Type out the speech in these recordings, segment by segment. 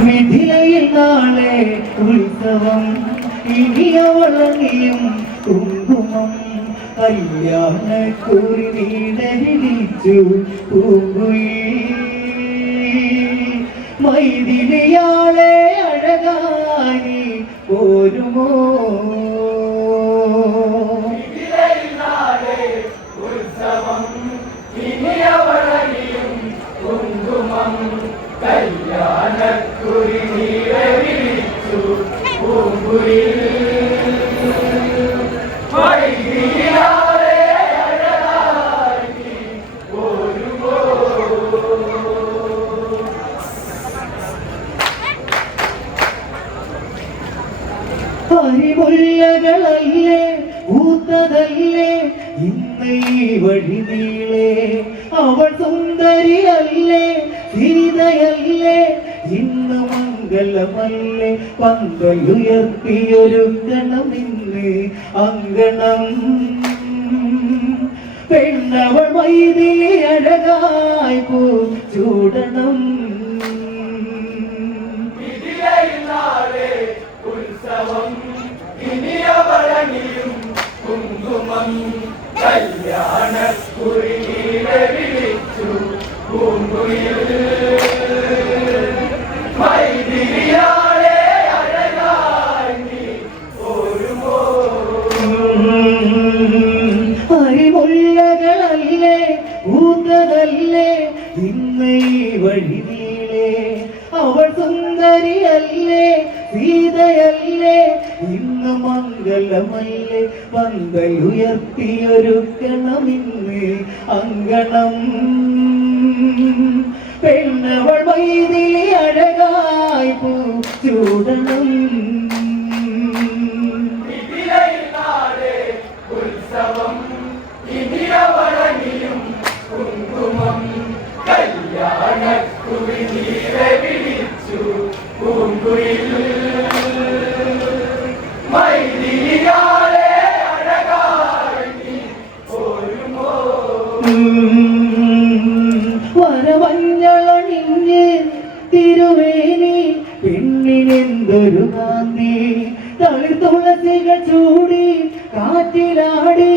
മിഥിലയിൽ നാളെ ഉത്സവം ഇനിയവളണിയും കുങ്കുമം കല്യാണക്കുറി നീടലിച്ചു പൂങ്കുയിൽ മൈഥിലിയാളെ അഴകായി പോരുമോ ഉത്സവം ഇനിയവളണിയും കുങ്കുമം കല്യാണക്കുറി നീടലിച്ചു പൂങ്കുയിൽ പരിമുല്ലകളല്ലേ പൂത്തതല്ലേ ഇന്ന് ഈ വഴി നീളേ അവൾ സുന്ദരിയല്ലേ സീതയല്ലേ ഇന്ന് മംഗളമല്ലേ പന്തലുയർത്തിയൊരുക്കണം ഇന്ന് അങ്കണം പെണ്ണവൾ മൈഥിലി അഴകായി പൂ ചൂടണം ഉത്സവം ഇനിയവളണിയും കുങ്കുമം കല്യാണക്കുറി നീടലിച്ചു പൂങ്കുയിൽ മൈഥിലിയാളെ അഴകായി പോരുമോ പരിമുല്ലകളല്ലേ പൂത്തതല്ലേ ഇന്ന് ഈ വഴി നീളേ അവൾ സുന്ദരിയല്ലേ സീതയല്ലേ ഇന്ന് മംഗളമല്ലേ പന്തലുയർത്തിയൊരുക്കണം ഇന്ന് അങ്കണം പെണ്ണവൾ മൈഥിലി അഴകായി പൂ ചൂടണം ഉത്സവം ഇനിയവളണിയും കുങ്കുമം കല്യാണക്കുറി നീടലിച്ചു പൂങ്കുയിൽ മൈഥിലിയാളെ അഴകായി പോരുമോ വരമഞ്ഞളണിഞ്ഞ് തിരുവേനി പെണ്ണിനെന്തൊരു കാന്തി തളിർ തുളസികൾ ചൂടി കാറ്റിലാടി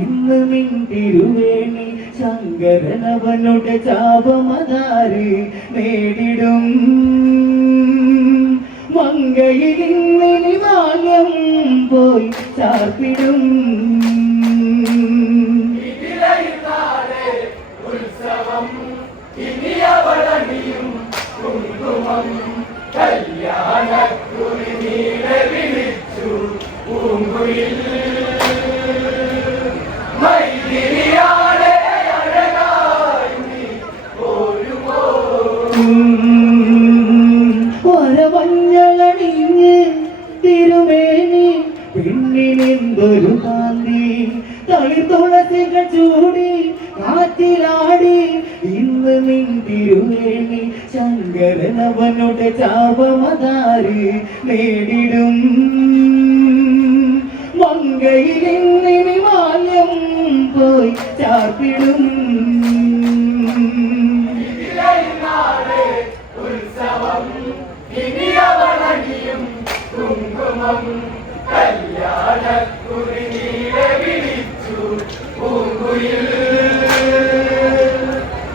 ഇന്ന് നിൻ തിരുവേണി ശങ്കരനവനുടെ ചാപമതാര് നേടിടും മങ്കയിലിന്നിനി മാല്യം പോയി ചാർത്തിടും ഉത്സവം ഇനിയവളണിയും കുങ്കുമം കല്യാണക്കുറി നീടലിച്ചു പൂങ്കുയിൽ മൈഥിലിയാളെ അഴകായി പോരുമോ വരമഞ്ഞളണിഞ്ഞ് തിരുമേനി പെണ്ണിനെന്തൊരു കാന്തി തളിർ തുളസികൾ ചൂടി കാറ്റിലാടി ഇന്ന് നിൻ തിരുവേണി ശങ്കരനവനുടെ ചാപമതാര് നേടിടും മങ്കയിലിന്നിനി മാല്യം പോയി ചാർത്തിടും ഉത്സവം ഇനിയവളണിയും കുങ്കുമം കല്യാണക്കുറി നീടലിച്ചു പൂങ്കുയിൽ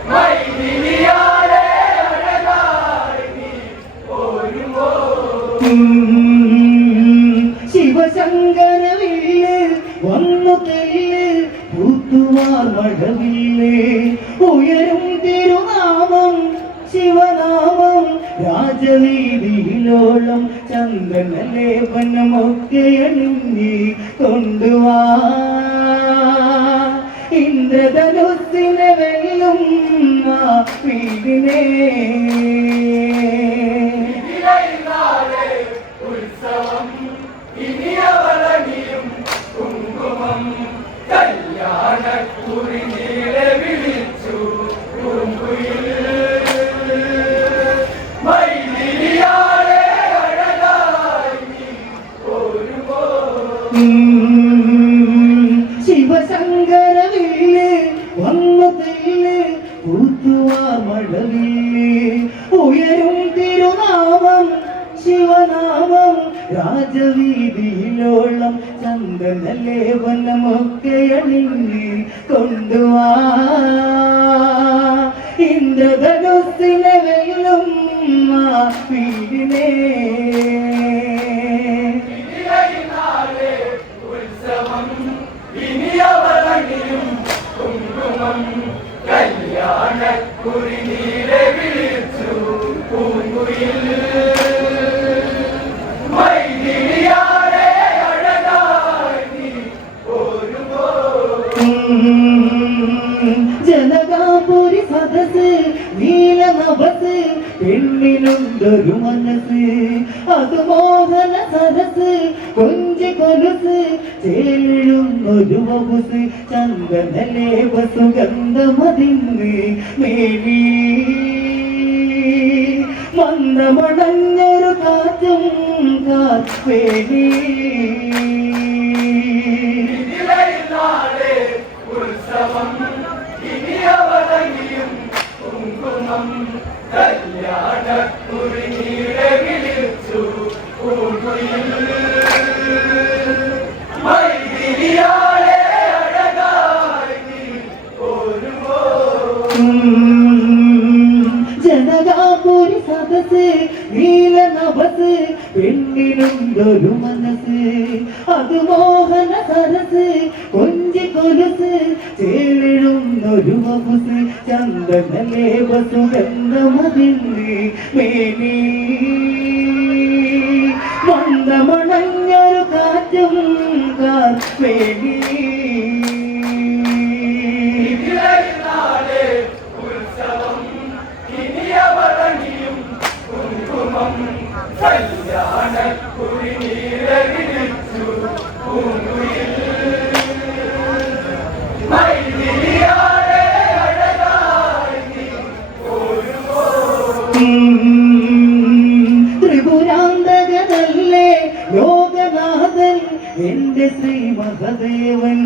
മൈഥിലിയാളെ അഴകായി പോരുമോ ശിവശങ്കരവില്ല് വന്നു തെല്ല് പൂത്തുവാർ മഴവില്ലേ ഉയരും തിരുനാമം ശിവനാമം രാജവീതിയിലോളം ചന്ദനലേപനമൊക്കെ അണിഞ്ഞ് കൊണ്ടുവാ ഇന്ദ്രധനുസിനെ വെല്ലും ആ വീടിനെ ഉത്സവം ഇനിയവളണിയും കുങ്കുമം കല്യാണക്കുറി നീടലിച്ചു പൂങ്കുയിൽ മൈഥിലിയാളെ അഴകായി പോരുമോ ശിവശങ്കരവില്ല് വന്നു തെല്ല് പൂത്തുവാർ മഴവില്ലേ തിരുനാമം ശിവനാമം രാജവീതിയിലോളം ചന്ദനലേപനമൊക്കെ അണിഞ്ഞ് കൊണ്ടുവാ ഇന്ദ്രധനുസ്സിനെ വെല്ലും ആ വീടിനെ ഉത്സവം ഇനിയവരണിയും കുങ്കുമം കല്യാണക്കുറി നീരെ വിളിച്ചു പൂങ്കുയിൽ മൈതിരിയാരെ അഴകായി നീ ഒരുമോ ജനകാപുരി സദസ് നീലനഭസ് പെണ്ണിനുണ്ടൊരു മനസ്സ് അത് മോഹന സരസ് കൊഞ്ചി കൊലുസ് ചേലിഴുന്നൊരു വകുസ് ചന്ദനലേപ സുഗന്ധമതിന്ന് മേലി മന്ദമടഞ്ഞൊരു കാറ്റും കാവേലി ഉത്സവം ഇനിയവരണിയും കുങ്കുമം കല്യാണക്കുറി നീരെ വിളിച്ചു പൂങ്കുയിൽ മൈതിരിയാളെ അഴകായി നീ ഒരുമോ ജനകാപുരി സദസ് നീലനഭസ് പെണ്ണിനുണ്ടൊരു മനസ്സ് അത് മോഹന സരസ് കൊഞ്ചി കൊലുസ് ചേലിഴുന്നൊരു വകുസ് ചന്ദനലേപ സുഗന്ധമതിന്ന് മേലി മന്ദമണഞ്ഞൊരു കാറ്റും കാവേലി ഉത്സവം ഇനിയവരണിയും കുങ്കുമം കല്യാണക്കുറി നീരെ വിളിച്ചു പൂങ്കുയിൽ മൈതിരിയാരെ അഴകായി നീ ഒരുമോ ത്രിപുരാന്തകനല്ലേ ലോകനാഥൻ എന്റെ ശ്രീ മഹദേവൻ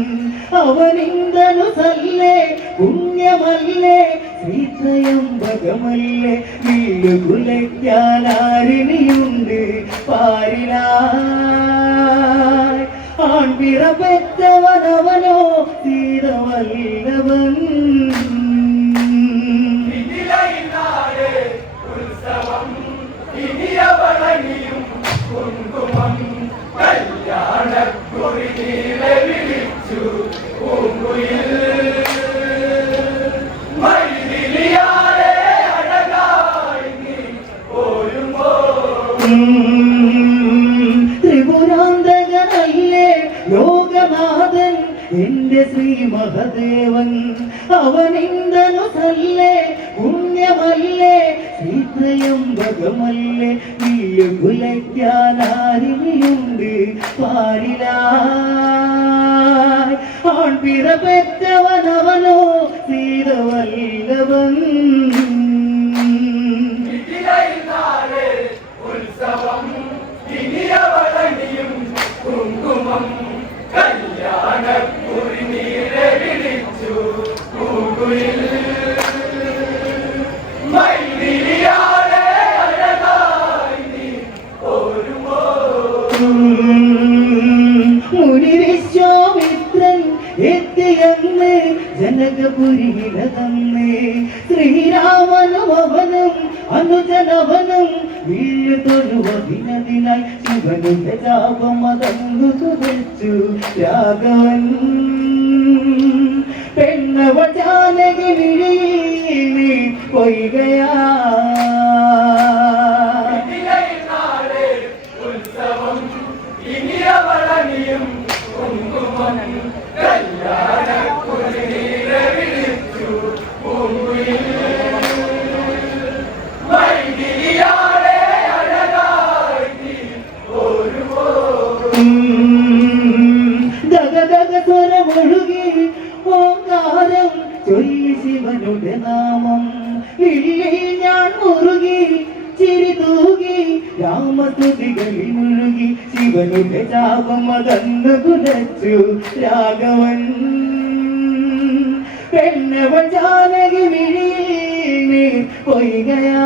അവനിന്ദനു സല്ലേ പുണ്യമല്ലേ ശ്രീത്രയംബകമല്ലേ വീടുകുലയ്ക്കാനാരിനിയുണ്ട് പാരിലായി ആൺപിറ പെറ്റവനവനോ തീരവല്ലവൻ ഇതിലയിനാടെ ഉത്സവം ഇനിയവരണിയും കുങ്കുമം കല്യാണക്കുറി നീരെ വിളിച്ചു പൂങ്കുയിൽ മൈതിരിയാരെ അഴകായി നീ ഒരുമോ ത്രിപുരാന്തകനല്ലേ ലോകനാഥൻ എന്റെ ശ്രീ മഹദേവൻ അവനിന്ദനു സല്ലേ പുണ്യമല്ലേ ശ്രീത്രയംബകമല്ലേ വീടുകുലയ്ക്കാനാരിനിയുണ്ട് പാരിലായി ആൺപിറ പെറ്റവനവനോ സീതവല്ലവൻ ഇതിലയിനാടെ ഉത്സവം ഇനിയവരണിയും കുങ്കുമം കല്യാണക്കുറി നീരെ വിളിച്ചു പൂങ്കുയിൽ മൈതിരിയാരെ അഴകായി നീ ഒരുമോ മുനി വിശ്വാമിത്രൻ എത്തിയെന്ന് ജനകപുരിയിലതന്ന് ശ്രീരാമനും അവനും അനുജനവനും വീഴു തൊഴുവതിനതിനായി ശിവനുടെ ജാപം അതങ്ങു തുറച്ചു രാഘവൻ പെണ്ണവ ജാനകി വിഴി കൊയ്കയാ ഇതിലയിനാടെ ഉത്സവം ഇനിയവരണിയും കുങ്കുമം കല്യാണക്കുറി നീരെ വിളിച്ചു പൂങ്കുയിൽ മൈതിരിയാരെ അഴകായി നീ ഒരുമോ ദഗദഗ സ്വരമൊഴുകി ഓംകാരം ചൊല്ലി ശിവനുടെ നാമം വിളിയിൽ ഞാൻ മുറുകി ചിരി തൂകി രാമസ്തുതികളിൽ മുഴുകി ശിവനുടെ ജാപം അതന്ന് കുലച്ചു രാഘവൻ പെണ്ണവൾ ജാനകി വിഴിയിൽ നീ കൊയ്കയാ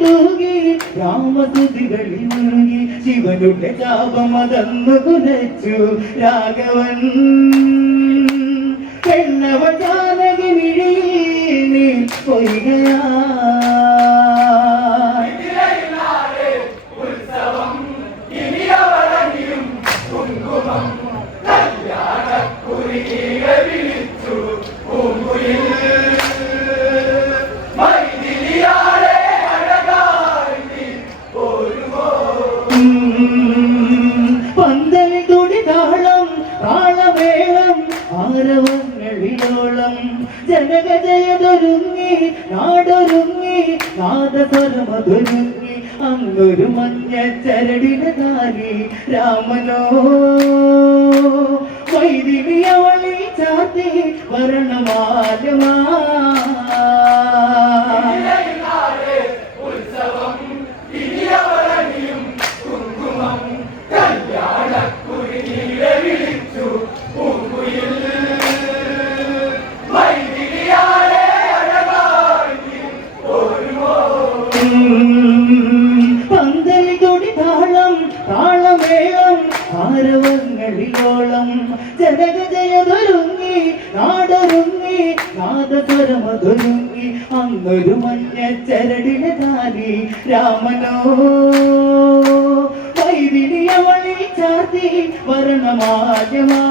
ചിരിതൂകി രാമസുതികളിൽ മുഴുകി ശിവനുടെ ശാപമതന്നു കുലച്ചു രാഘവൻ പെണ്ണവ ജാനകി മിഴിയിൽ നീ പൊയ്കയാ പന്തലിൽ തുടി താളം താളമേളം ആരവങ്ങളിലോളം ജനകജയതൊരുങ്ങി നാടൊരുങ്ങി നാദസ്വരമതൊരുങ്ങി അങ്ങൊരു മഞ്ഞ ചരടിന് കാലി രാമനോ വൈദിനി അവളി ചാത്തി വരണമാലമാ പന്തലിൽ തുടി താളം താളമേളം ആരവങ്ങളിലോളം ജനകജയതൊരുങ്ങി നാടൊരുങ്ങി നാദസ്വരമതൊരുങ്ങി അങ്ങൊരു മഞ്ഞ ചരടിന് കാലി രാമനോ വൈദിനി അവളി ചാത്തി വരണമാലമാ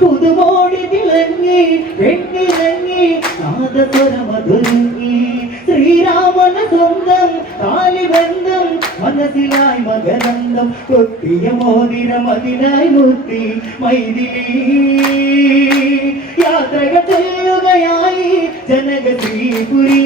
പുതുമോടി തിളങ്ങി വെണ്ണിറങ്ങി നാദസ്വരമതൊരുങ്ങി ശ്രീരാമന സ്വന്തം താലിബന്ധം മനസ്സിലായി മകരന്തം കൊത്തിയ മോതിരമതിനായി മുത്തി മൈഥിലി യാത്രകൾ ചെല്ലുകയായി ജനക ശ്രീപുരി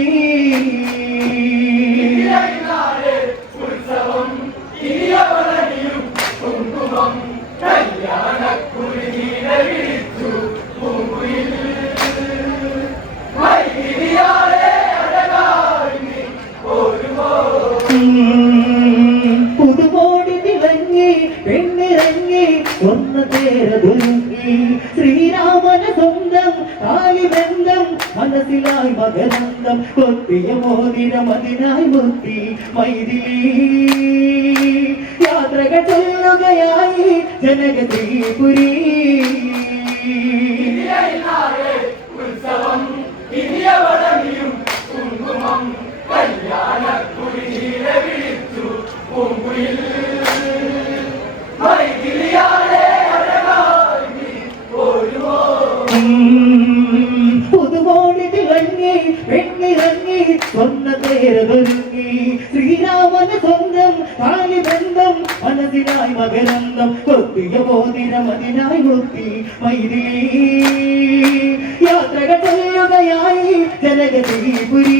പുതുമോടി തിളങ്ങി പെണ്ണിറങ്ങി ഒന്ന തേരതൊരുങ്ങി ശ്രീരാമന സ്വന്തം താലിബന്ധം മനസ്സിലായി മകരന്തം കൊത്തിയ മോതിരമതിനായി മുത്തി മൈഥിലി യാത്രകൾ ചൊല്ലുകയായി ജനക ശ്രീപുരി ഉത്സവം ഇനിയവളനിയും കുങ്കുമം കല്യാണക്കുറി നീല വിളിച്ചു പൂങ്കുയിൽ മൈഥിലിയാളെ അഴകായി ഒരുമോ പുതുമോടി തിളങ്ങി വെണ്ണിറങ്ങി സ്വർണ്ണ തേരതൊരുങ്ങി ശ്രീരാമന സ്വന്തം താലിബന്ധം മനസ്സിനായി മകരന്തം കൊത്തിയ മോതിരമതിനായി മുത്തി മൈഥിലി യാത്രകൾ ചെല്ലുകയായി ജനക ശ്രീപുരി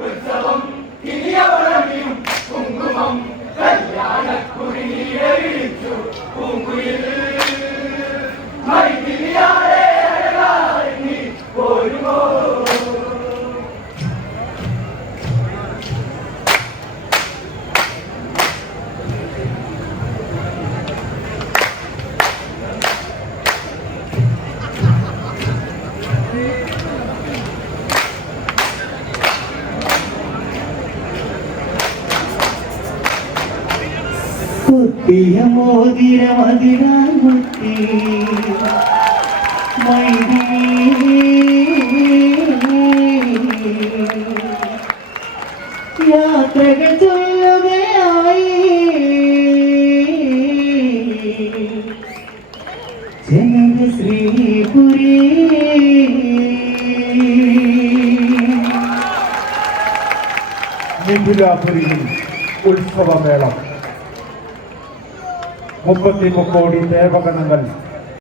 ഉത്സവം ഇനിയവളനിയും കുങ്കുമം കല്യാണക്കുറി നീല വിളിച്ചു പൂങ്കുയിൽ മൈഥിലിയാളെ അഴകായി ഒരുമോ കുത്തിയ മോതിരമതിനായി മുത്തി മൈഥിലി യാത്രകൾ ചൊല്ലുകയായി ജനക ശ്രീപുരി മിഥിലാപുരിയിൽ ഉത്സവമേളം 33 കോടി ദേവഗണങ്ങൾ